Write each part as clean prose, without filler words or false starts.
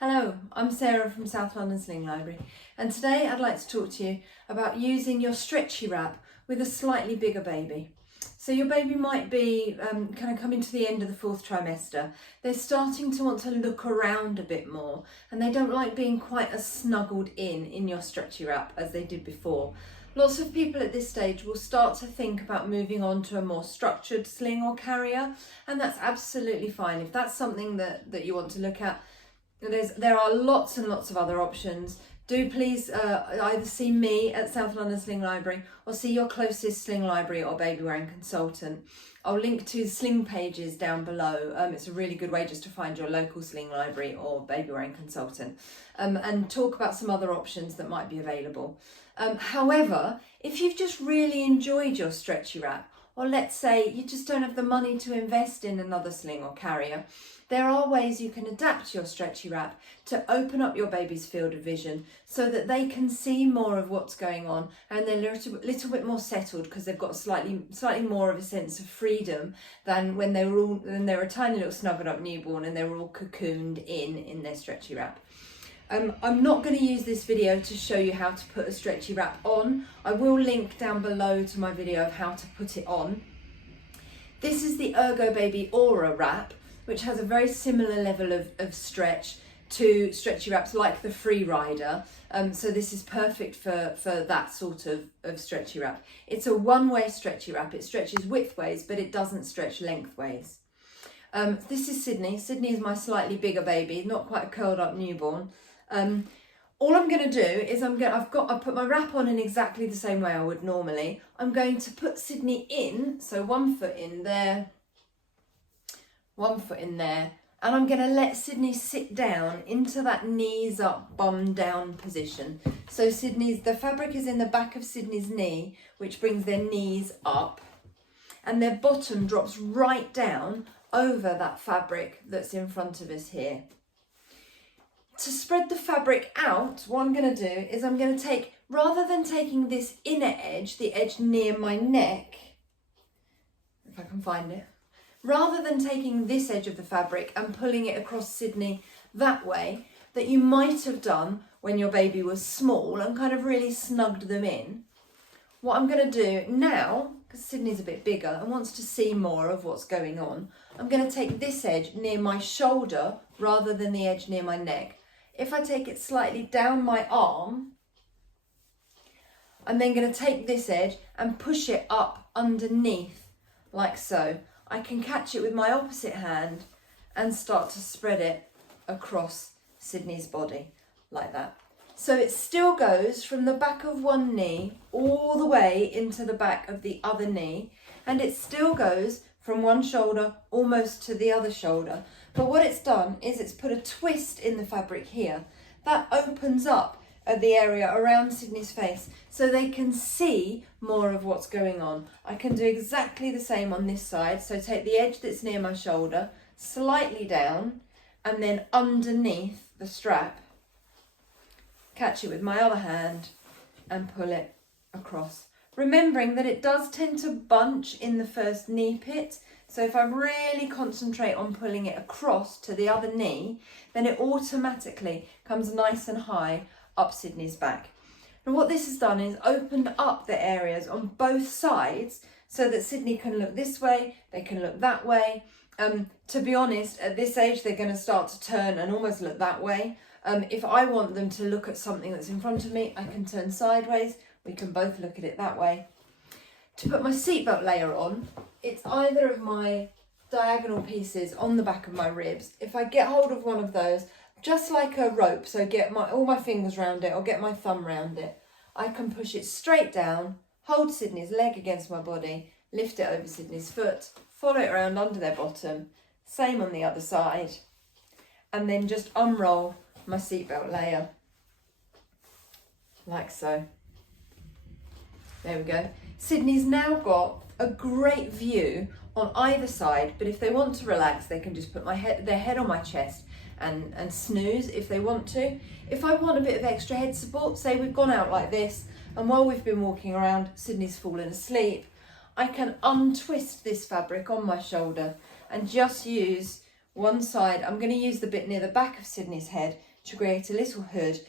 Hello, I'm Sarah from South London Sling Library, and today I'd like to talk to you about using your stretchy wrap with a slightly bigger baby. So your baby might be kind of coming to the end of the fourth trimester. They're starting to want to look around a bit more, and they don't like being quite as snuggled in your stretchy wrap as they did before. Lots of people at this stage will start to think about moving on to a more structured sling or carrier, and that's absolutely fine. If that's something that you want to look at, there are lots and lots of other options. Do please either see me at South London Sling Library or see your closest sling library or baby wearing consultant. I'll link to sling pages down below. It's a really good way just to find your local sling library or baby wearing consultant and talk about some other options that might be available. However, if you've just really enjoyed your stretchy wrap, or let's say you just don't have the money to invest in another sling or carrier, there are ways you can adapt your stretchy wrap to open up your baby's field of vision so that they can see more of what's going on and they're a little bit more settled because they've got slightly more of a sense of freedom than when they were a tiny little snuggled up newborn and they were all cocooned in their stretchy wrap. I'm not going to use this video to show you how to put a stretchy wrap on. I will link down below to my video of how to put it on. This is the Ergo Baby Aura wrap, which has a very similar level of stretch to stretchy wraps like the Free Rider. So this is perfect for that sort of stretchy wrap. It's a one-way stretchy wrap. It stretches widthways, but it doesn't stretch lengthways. This is Sydney. Sydney is my slightly bigger baby, not quite a curled up newborn. All I'm going to do is I put my wrap on in exactly the same way I would normally. I'm going to put Sydney in, so 1 foot in there, 1 foot in there, and I'm going to let Sydney sit down into that knees up, bum down position. So the fabric is in the back of Sydney's knee, which brings their knees up, and their bottom drops right down over that fabric that's in front of us here. To spread the fabric out, what I'm going to do is I'm going to take, rather than taking this inner edge, the edge near my neck, if I can find it, rather than taking this edge of the fabric and pulling it across Sydney that way, that you might have done when your baby was small and kind of really snugged them in, what I'm going to do now, because Sydney's a bit bigger and wants to see more of what's going on, I'm going to take this edge near my shoulder rather than the edge near my neck. If I take it slightly down my arm, I'm then going to take this edge and push it up underneath, like so. I can catch it with my opposite hand and start to spread it across Sydney's body, like that. So it still goes from the back of one knee all the way into the back of the other knee, and it still goes from one shoulder almost to the other shoulder. But what it's done is it's put a twist in the fabric here. That opens up the area around Sydney's face so they can see more of what's going on. I can do exactly the same on this side. So take the edge that's near my shoulder, slightly down, and then underneath the strap, catch it with my other hand and pull it across. Remembering that it does tend to bunch in the first knee pit. So if I really concentrate on pulling it across to the other knee, then it automatically comes nice and high up Sydney's back. And what this has done is opened up the areas on both sides so that Sydney can look this way, they can look that way. To be honest, at this age, they're going to start to turn and almost look that way. If I want them to look at something that's in front of me, I can turn sideways. We can both look at it that way. To put my seatbelt layer on, it's either of my diagonal pieces on the back of my ribs. If I get hold of one of those, just like a rope, so get all my fingers around it or get my thumb around it, I can push it straight down, hold Sydney's leg against my body, lift it over Sydney's foot, follow it around under their bottom, same on the other side, and then just unroll my seatbelt layer, like so. There we go. Sydney's now got a great view on either side, but if they want to relax, they can just put their head on my chest and snooze if they want to. If I want a bit of extra head support, say we've gone out like this, and while we've been walking around, Sydney's fallen asleep, I can untwist this fabric on my shoulder and just use one side, I'm going to use the bit near the back of Sydney's head to create a little hood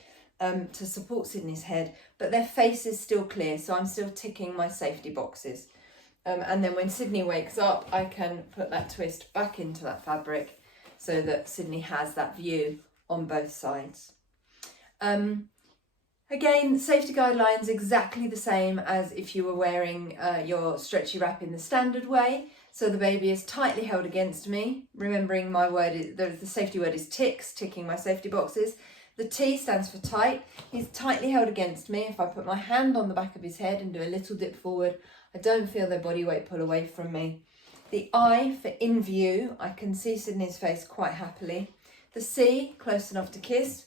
to support Sydney's head, but their face is still clear, so I'm still ticking my safety boxes. And then when Sydney wakes up, I can put that twist back into that fabric so that Sydney has that view on both sides. Again, safety guidelines exactly the same as if you were wearing your stretchy wrap in the standard way. So the baby is tightly held against me, remembering my word is, the safety word is ticks, ticking my safety boxes. The T stands for tight. He's tightly held against me. If I put my hand on the back of his head and do a little dip forward, I don't feel their body weight pull away from me. The I for in view, I can see Sydney's face quite happily. The C, close enough to kiss.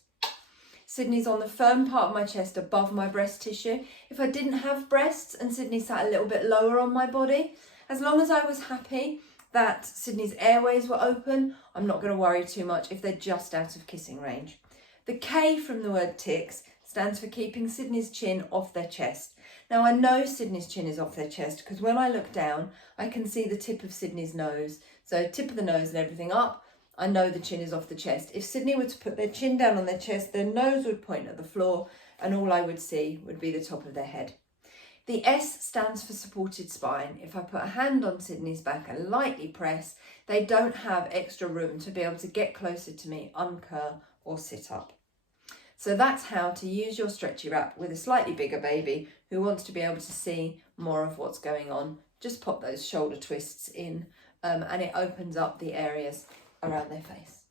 Sydney's on the firm part of my chest above my breast tissue. If I didn't have breasts and Sydney sat a little bit lower on my body, as long as I was happy that Sydney's airways were open, I'm not going to worry too much if they're just out of kissing range. The K from the word ticks stands for keeping Sydney's chin off their chest. Now I know Sydney's chin is off their chest because when I look down, I can see the tip of Sydney's nose. So tip of the nose and everything up, I know the chin is off the chest. If Sydney were to put their chin down on their chest, their nose would point at the floor and all I would see would be the top of their head. The S stands for supported spine. If I put a hand on Sydney's back and lightly press, they don't have extra room to be able to get closer to me, uncurl or sit up. So that's how to use your stretchy wrap with a slightly bigger baby who wants to be able to see more of what's going on. Just pop those shoulder twists in and it opens up the areas around their face.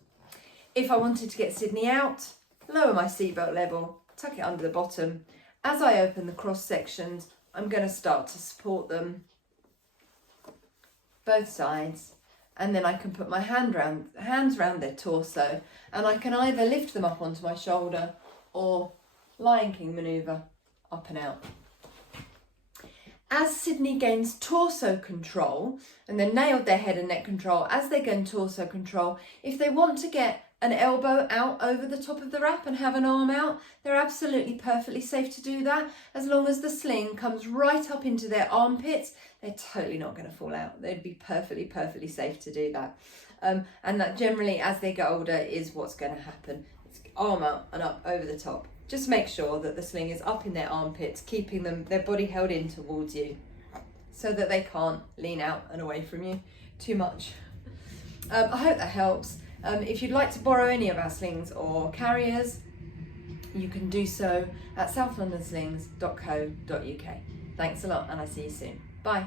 If I wanted to get Sydney out, lower my seatbelt level, tuck it under the bottom. As I open the cross sections, I'm going to start to support them both sides, and then I can put my hands around their torso and I can either lift them up onto my shoulder or Lion King manoeuvre up and out. As Sydney gains torso control, and they've nailed their head and neck control, as they gain torso control, if they want to get an elbow out over the top of the wrap and have an arm out, they're absolutely perfectly safe to do that. As long as the sling comes right up into their armpits, they're totally not going to fall out. They'd be perfectly safe to do that. And that generally, as they get older, is what's going to happen. It's arm out and up over the top. Just make sure that the sling is up in their armpits, keeping their body held in towards you so that they can't lean out and away from you too much. I hope that helps. If you'd like to borrow any of our slings or carriers, you can do so at southlondonslings.co.uk. Thanks a lot and I see you soon. Bye.